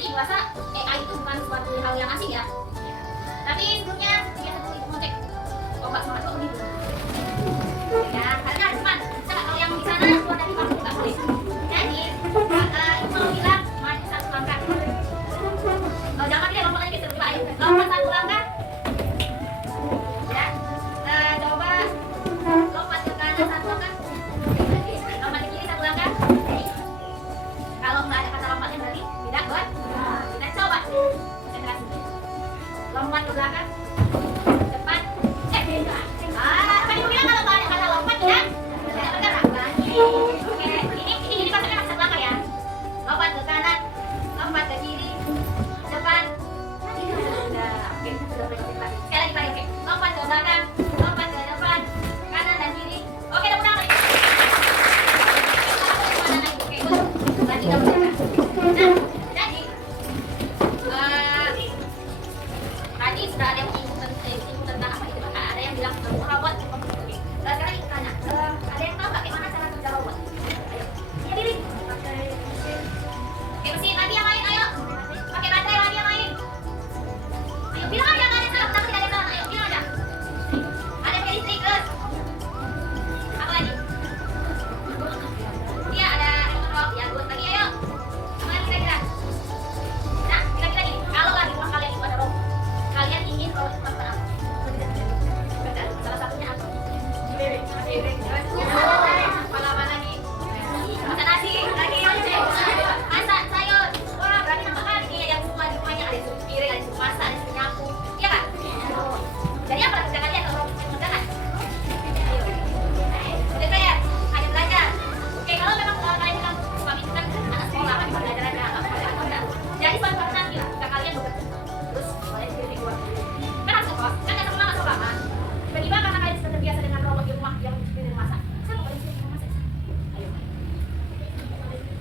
Jadi ibu rasa AI itu bukan suatu hal yang asing ya. Tapi sebelumnya dia satu ibu ngecek. Oh nggak semangat kok begitu. Ya, karena cuman kalau yang di sana keluar dari kampung nggak boleh. Jadi ibu mau bilang maju satu langkah. Oh, jangan dia lompat lagi terus ayo. Lompat satu langkah. Ya, coba lompat ke kanan satu langkah. Lompat ke kiri satu langkah. Kalau nggak ada kata lompatnya berarti tidak buat. Kita coba. Konsentrasi. Lompat ke belakang. Depan. Beda. Kan ibu bilang kalau nggak ada kata lompat tidak bergerak. Oke, ini konsepnya masih satu langkah ya. Lompat ke kanan, lompat ke kiri, depan. Sudah. Oke, sudah berkonsentrasi. Sekali lagi, oke. Lompat ke belakang, lompat ke depan, kanan dan kiri. Oke, tepuk tangan. Oke, good. Lagi nggak bergerak. Nah, jadi tadi sudah ada yang menyinggung tentang apa itu, ada yang bilang robot. Oke, sekarang kita tanya, ada yang tahu nggak gimana cara kerja robot? Ayo, ya diri. Oke, mesin lagi yang lain, ayo. Pakai baterai lagi yang lain. Ayo, bilang aja nggak ada salah, kenapa tidak ada salah? Ayo, bilang aja. Ada yang listrik terus. Apa lagi? Iya, ada remote control. Ya, good. Lagi, ayo. Apa lagi kira-kira? Nah, kira-kira gini, kalau lagi rumah kalian itu ada robot, kalian ingin robot itu apa? Salah satunya apa? Piring. Apa lagi? Masak nasi, lagi masak sayur. Wah, berarti nampak kali nih yang semua di rumahnya ada sup piring, ada sup masak, ada sup nyapu. Iya kan? Jadi apa kerja kalian kalau robot itu mengerjakan? Ayo. Udah saya, ada belajar. Oke, kalau memang kalian bilang suami itu kan anak sekolah, kan belajar aja, apa. Jadi suatu hari nanti lah, jika kalian bekerja, terus kalian pilih keluar. Kan harus ngekos, kan nggak sama masuk lama. Tiba-tiba karena kalian sudah terbiasa dengan robot di rumah yang piring masak, saya mau kalian sini masak. Ayo.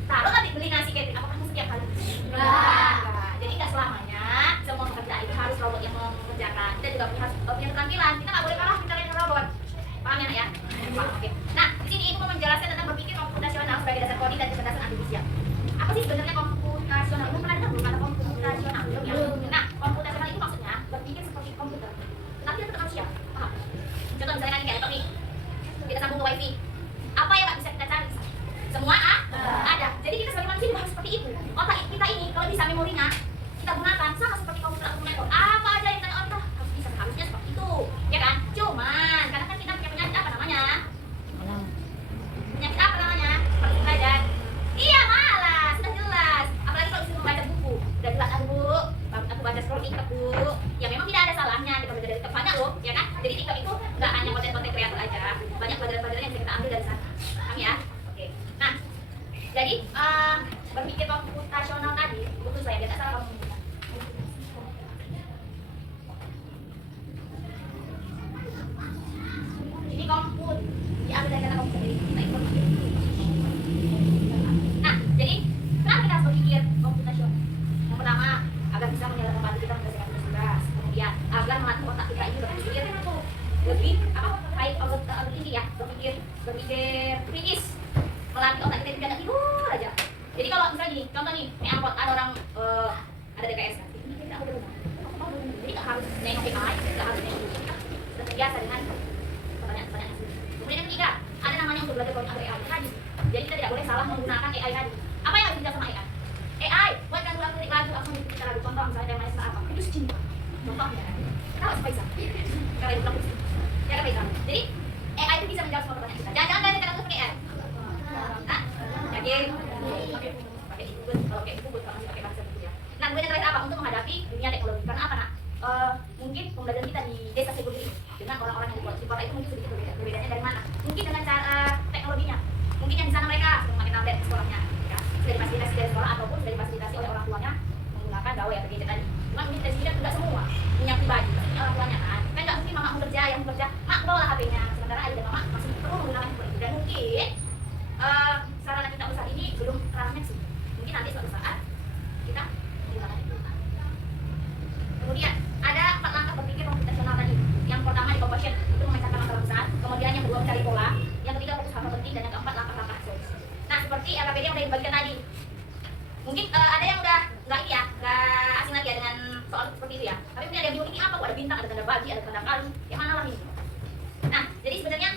Taruh nanti beli nasi catering, apakah kamu setiap kali? Enggak. Jadi nggak selamanya semua pekerjaan itu harus robot yang mengerjakan. Kita juga harus punya keterampilan. Kita nggak boleh kalah kita dengan robot. Paham ya, Nak ya? Paham, oke. Nah, di sini ibu mau menjelaskan tentang berpikir komputasional sebagai dasar coding dan kecerdasan artifisial. Apa sih sebenarnya komputasional? Ibu pernah dengar belum kata komputasional? Belum ya? Nah, komputasional itu maksudnya berpikir seperti komputer, tapi tetap manusia. Paham? Contoh misalnya kayak laptop nih, kita sambung ke wifi. Apa yang nggak bisa kita cari? Semua ada. Jadi kita sebagai manusia juga harus seperti itu. Otak kita ini kalau bisa memorinya kita gunakan sama seperti komputer atau monitor. Apa aja yang kita otak harus bisa, harusnya seperti itu, ya kan? Cuman karena kan kita punya penyakit apa namanya? Penyakit apa namanya? Seperti belajar. Iya malas, sudah jelas. Apalagi kalau disuruh baca buku, udah jelas aku baca scroll TikTok dulu. Ya memang tidak ada salahnya kita belajar dari TikTok banyak loh, ya kan? Jadi TikTok itu nggak hanya konten-konten kreator aja, banyak pelajaran-pelajaran yang bisa kita ambil dari sana. Paham ya? Oke. Nah, jadi berpikir komputasional tadi, butuh saya biasa salah kamu. Ini komput, diambil dari kata komputer, jadi kita informasi. Nah, jadi kenapa kita harus berpikir komputasional? Yang pertama, agar bisa menyelesaikan bantu kita menyelesaikan tugas. Kemudian, agar melatih otak kita ini berpikir lebih baik, lebih tinggi ya, berpikir kritis, melatih otak kita tidak tidur aja. Jadi kalau misalnya gini, contoh nih, angkot ada orang ada DKS kan, kita udah rumah, jadi nggak harus nengok AI, nggak harus nengok kita, sudah terbiasa dengan pertanyaan-pertanyaan itu. Kemudian yang ketiga, ada namanya untuk belajar coding atau AI tadi. Jadi kita tidak boleh salah menggunakan AI tadi. Apa yang harus dijawab sama AI? AI, buatkan dulu lirik lagu, aku mau bikin lagu. Contoh misalnya yang main apa? Itu segini. Contohnya, kenapa sih Faisal? Karena itu kamu ya kan Faisal. Jadi AI itu bisa menjawab semua pertanyaan kita. Jangan dari kita pakai AI. Hah? Yakin? Oke. Pakai itu kalau kayak itu buat kamu pakai bahasa gitu ya. Nah, kemudian yang terakhir apa? Untuk menghadapi dunia teknologi. Karena apa, Nak? Mungkin pembelajaran kita di desa Seguri dengan orang-orang yang di kota itu mungkin sedikit berbeda. Berbedanya dari mana? Mungkin dengan cara teknologinya. Mungkin yang di sana mereka sedang memakai tablet di sekolahnya, ya. Sudah difasilitasi dari sekolah ataupun sudah difasilitasi oleh orang tuanya menggunakan gawai atau gadget tadi. Cuma mungkin dari sini tidak semua punya pribadi, maksudnya orang tuanya kan. Kan nggak mungkin mama bekerja, yang bekerja, mak bawa HP-nya. Sementara ayah dan mama masih perlu menggunakan handphone itu. Dan mungkin sarana kita saat ini belum ranahnya sih. Mungkin nanti suatu saat kita menggunakan itu. Kemudian ada 4 langkah berpikir komputasional tadi. Yang pertama di compassion itu memecahkan masalah besar. Kemudian yang kedua mencari pola. Yang ketiga fokus hal penting dan yang keempat langkah-langkah solusi. Nah seperti LKPD yang udah dibagikan tadi. Mungkin ada yang udah nggak ini ya, nggak asing lagi ya dengan soal seperti itu ya. Tapi mungkin ada yang bingung ini apa? Kok ada bintang, ada tanda bagi, ada tanda kali. Yang mana lah ini? Nah, jadi sebenarnya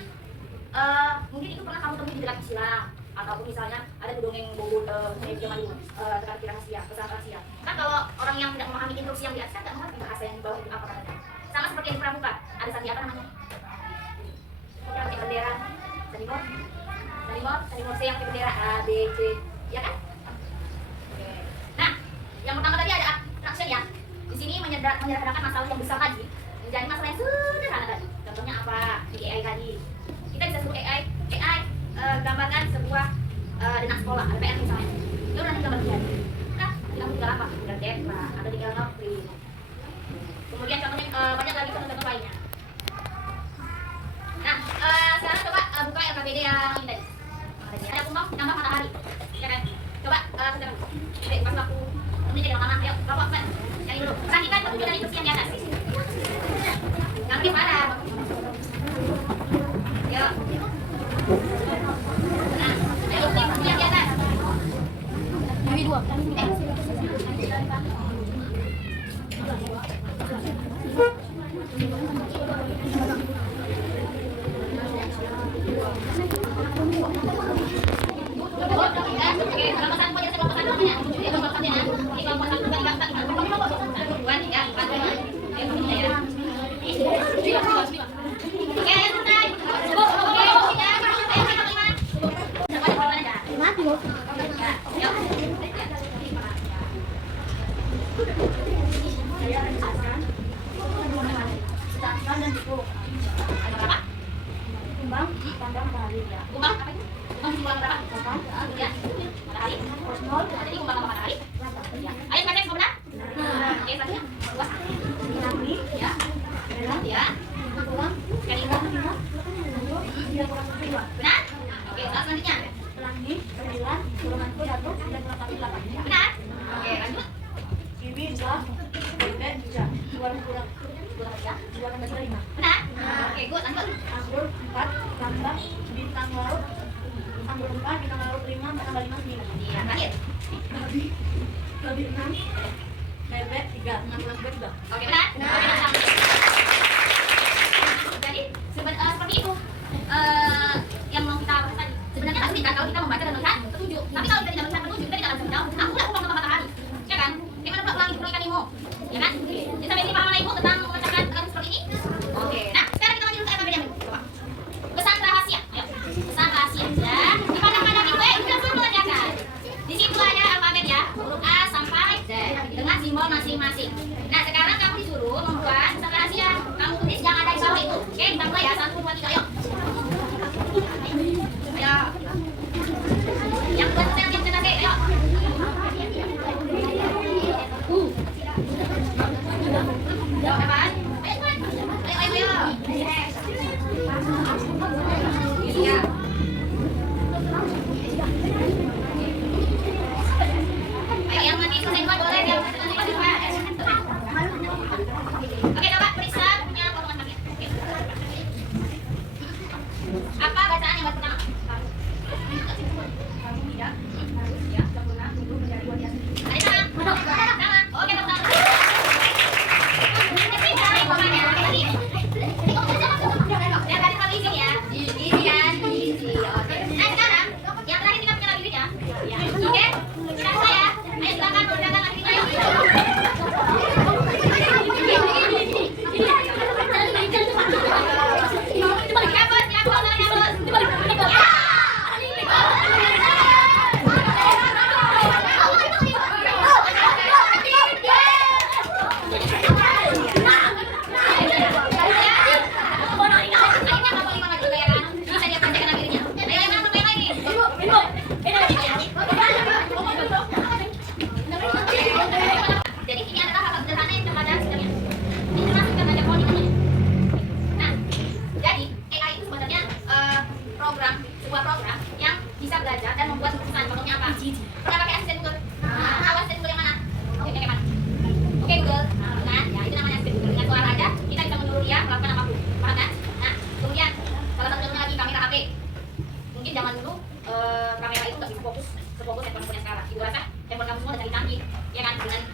mungkin itu pernah kamu temui di dekat silang, ataupun misalnya ada tuh dongeng Bogor kayak zaman dulu tentang rahasia, pesan rahasia. Kan kalau orang yang tidak memahami instruksi yang di atas kan nggak mengerti bahasa yang di bawah itu apa katanya. Sama seperti yang di pramuka, ada sandi apa namanya? Yang pakai bendera, sandi mor C yang pakai bendera A, B, C, ya kan? Oke. Nah, yang pertama tadi ada abstraction ya. Di sini menyederhanakan masalah yang besar tadi menjadi masalah yang sederhana tadi. Contohnya apa? Di AI tadi. Kita bisa sebut AI gambarkan sebuah denah sekolah, ada PR misalnya. Itu nanti gambar jadi. Nah, kita tinggal apa? Tinggal dekra, atau tinggal ngeprint. Kemudian contohnya banyak lagi contoh-contoh lainnya. Nah, sekarang coba buka LKPD yang ini tadi. Ada kumbang tambah matahari. Ya kan? Coba kita dulu. Oke, pas aku ini jadi pertama. Ayo, kelompok Mbak. Yang ini dulu. Perhatikan petunjuk dari instruksi yang di atas. Yang di mana? Yuk. Nah, ayo instruksi yang di atas. Ini dua. Oke, benar? Jadi, seperti itu yang mau kita bahas tadi. Sebenarnya nggak sulit kan kalau kita membaca dan melihat petunjuk. Tapi kalau kita tidak melihat petunjuk, kita tidak akan bisa menjawab. Aku udah kumpang sama matahari, ya kan? Gimana Pak ulangi ikan Nemo, ya kan? Jadi sampai ini paham Ibu tentang memecahkan kasus seperti ini? Oke. Nah, sekarang kita lanjut ke LKPD yang coba. Pesan rahasia. Ayo, pesan rahasia. Ya, dipandang-pandang itu kita suruh mengerjakan. Di situ ada alfabet ya, huruf A sampai Z dengan simbol masing-masing. Nah, sekarang kamu disuruh membuat pesan rahasia. Kamu tulis yang ada di bawah itu. Oke, kita mulai ya. 1, 2, 3, ayo. Ayo. Yang buat sel yang cetak, ayo. Ayo, kapan? Ayo. Iya. Ayo, yang mati selesai dua boleh, yang selesai dua. Oke, coba periksa punya potongan kaki. Oke. Apa bacaan yang pertama? Oke, pertama. Yang terakhir kita punya lagi ya. Oke, kita mulai ya. Ayo silakan, silakan lagi.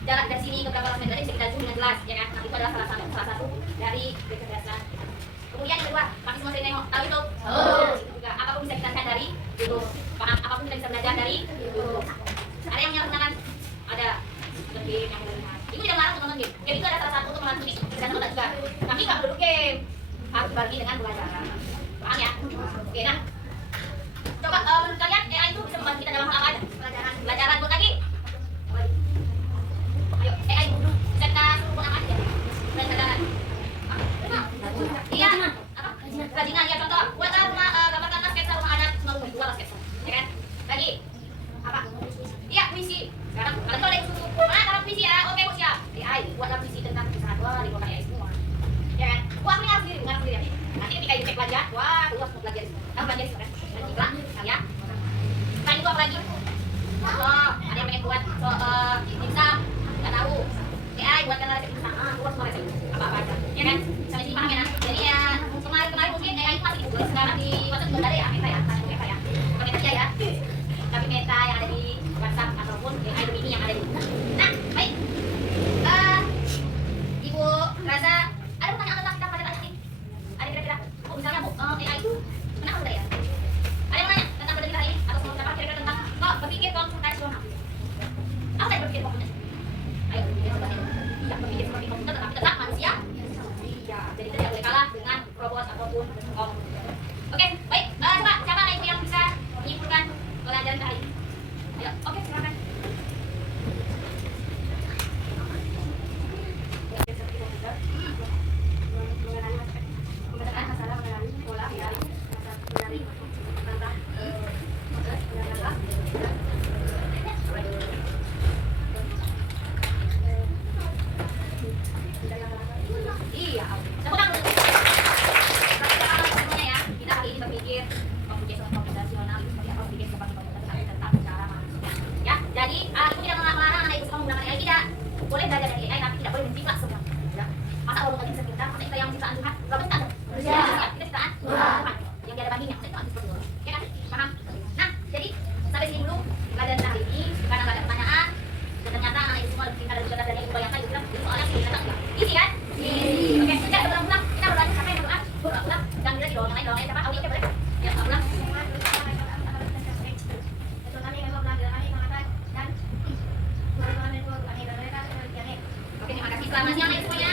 jarak dari sini ke berapa meter bisa kita zoom dengan jelas, ya kan? Nah, itu adalah salah satu dari kecerdasan. Kemudian yang kedua, pasti semua sering nengok, tahu itu? Itu juga apapun bisa kita lihat dari YouTube. Paham? Apapun kita bisa belajar dari YouTube. Ada yang menyalahgunakan? Ada. Game yang menyalahgunakan. Itu tidak melarang untuk nonton game. Game itu ada salah satu untuk melatih kecerdasan otak juga. Tapi nggak perlu game, harus dibagi dengan pelajaran. Paham ya? Oke, nah. Coba menurut kalian AI itu bisa membantu kita dalam hal apa aja? Pelajaran buat lagi. Ayo, AI dulu. Bisa kita suruh buat apa aja? Pelajaran. Iya. Apa? Kerajinan ya contoh. Buat rumah gambarkan sketsa rumah adat Semanggi dua sketsa. Ya kan? Lagi. Apa? Iya, puisi. Sekarang kalian kalau ada yang suruh, kalau puisi ya, oke Bu siap. AI buatlah puisi tentang kisah dua di kota AI semua. Ya kan? Wah, ini harus sendiri, bukan sendiri. Nanti ketika itu cek pelajar, wah, luas mau belajar. Kamu belajar semua kan? Dan iklan, kalian. Selain itu apa lagi? Oh, ada yang pengen buat dimsum, nggak tahu. AI buatkan resep dimsum, luas semua resep apa-apa aja, ya kan? Sampai sini paham ya? Jadi ya kemarin mungkin AI itu masih di Google, sekarang di WhatsApp juga ada ya, Meta ya, Meta ya, pakai aja ya. Tapi Meta yang ada di WhatsApp ataupun AI Gemini yang ada di Google. Nah, baik. Ibu rasa ada pertanyaan tentang kita pada saat ini? Ada kira-kira? Oh, misalnya Bu, AI itu kenapa udah ya? Ada yang nanya tentang pada kita ini atau mau siapa kira-kira tentang berpikir komputasional? Apa yang berpikir komputer? Ayo, ya berpikir seperti komputer tetapi tetap manusia. Iya, jadi tidak boleh kalah dengan robot ataupun komputer. Oke, baik. Coba siapa lagi yang bisa menyimpulkan pelajaran kali ini? Ayo, oke, silakan. Masalah mengenali pola dari mengenali tentang iya, sekarang semuanya ya. Kita hari ini berpikir komputasional itu seperti apa, berpikir seperti komputer tapi tetap secara manusia. Ya, jadi itu tidak melarang anak ibu sekolah menggunakan AI, tidak. Boleh belajar dari AI tapi tidak boleh mencipta semua. Ya. Masa robot tadi bisa kita, masa kita yang ciptaan Tuhan, robot kita manusia. Kita ciptaan Tuhan. Yang dia ada baginya, kita ciptaan seperti itu. Ya kan? Paham? Nah, jadi sampai sini dulu pelajaran hari ini. Karena nggak ada pertanyaan, dan ternyata anak ibu semua lebih pintar dari dari ibu bayangkan itu soalnya sudah datang enggak? Isi kan? Oke, sudah sebelum pulang kita berdoa sampai yang berdoa. Pulang dan kita doa yang lain siapa? Aulia boleh? Ya, pulang. Oke, terima kasih. Selamat siang semuanya.